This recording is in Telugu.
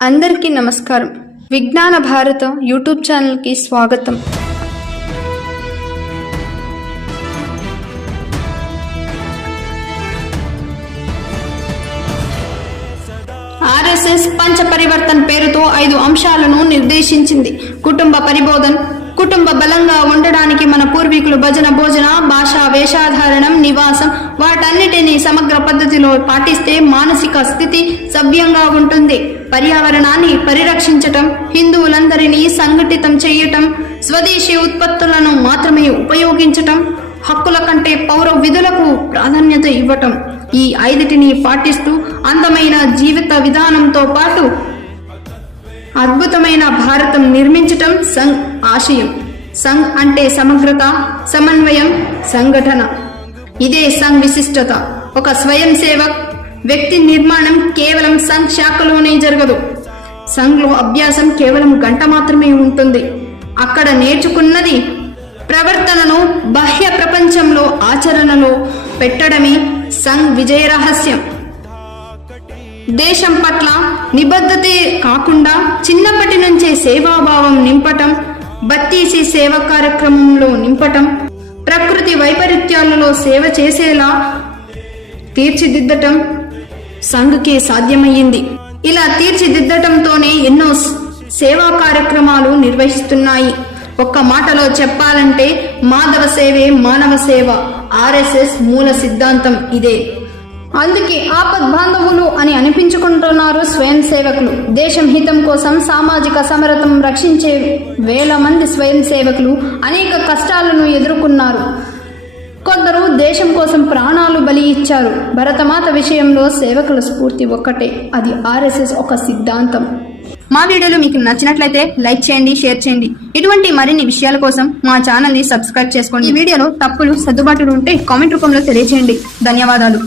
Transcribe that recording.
అందరికీ నమస్కారం. విజ్ఞాన భారత యూట్యూబ్ ఛానల్కి స్వాగతం. ఆర్ఎస్ఎస్ పంచ పరివర్తన్ పేరుతో 5 అంశాలను నిర్దేశించింది. కుటుంబ పరిబోధన్, కుటుంబ బలంగా ఉండడానికి మన పూర్వీకులు భజన, భోజన, భాష, వేషాధారణం, నివాసం వాటన్నిటినీ సమగ్ర పద్ధతిలో పాటిస్తే మానసిక స్థితి సవ్యంగా ఉంటుంది. పర్యావరణాన్ని పరిరక్షించటం, హిందువులందరినీ సంఘటితం చేయటం, స్వదేశీ ఉత్పత్తులను మాత్రమే ఉపయోగించటం, హక్కుల కంటే పౌర విధులకు ప్రాధాన్యత ఇవ్వటం, ఈ 5టిని పాటిస్తూ అందమైన జీవిత విధానంతో పాటు అద్భుతమైన భారతం నిర్మించటం సంఘ్ ఆశయం. సంఘ్ అంటే సమగ్రత, సమన్వయం, సంఘటన. ఇదే సంఘ్ విశిష్టత. ఒక స్వయం సేవక్ వ్యక్తి నిర్మాణం కేవలం సంఘ్ శాఖలోనే జరగదు. సంఘ్లో అభ్యాసం కేవలం గంట మాత్రమే ఉంటుంది. అక్కడ నేర్చుకున్నది ప్రవర్తనను బాహ్య ప్రపంచంలో ఆచరణలో పెట్టడమే సంఘ్ విజయ రహస్యం. దేశం పట్ల నిబద్ధతే కాకుండా చిన్నప్పటి నుంచే సేవాభావం నింపటం, బత్తీసి సేవ కార్యక్రమంలో నింపటం, ప్రకృతి వైపరీత్యాలలో సేవ చేసేలా తీర్చిదిద్దటం సంఘ్కి సాధ్యమయ్యింది. ఇలా తీర్చిదిద్దటంతోనే ఎన్నో సేవా కార్యక్రమాలు నిర్వహిస్తున్నాయి. ఒక్క మాటలో చెప్పాలంటే మాధవ సేవే మానవ సేవ. ఆర్ఎస్ఎస్ మూల సిద్ధాంతం ఇదే. అందుకే ఆపద్ బాంధవులు అని అనిపించుకుంటున్నారు స్వయం సేవకులు. దేశం హితం కోసం సామాజిక సమరతం రక్షించే వేల మంది స్వయం సేవకులు అనేక కష్టాలను ఎదుర్కొన్నారు. కొందరు దేశం కోసం ప్రాణాలు బలి ఇచ్చారు. భరతమాత విషయంలో సేవకుల స్ఫూర్తి ఒక్కటే, అది ఆర్ఎస్ఎస్ ఒక సిద్ధాంతం. మా వీడియోలు మీకు నచ్చినట్లయితే లైక్ చేయండి, షేర్ చేయండి. ఇటువంటి మరిన్ని విషయాల కోసం మా ఛానల్ని సబ్స్క్రైబ్ చేసుకోండి. ఈ వీడియోలో తప్పులు, సర్దుబాటులు ఉంటే కామెంట్ రూపంలో తెలియజేయండి. ధన్యవాదాలు.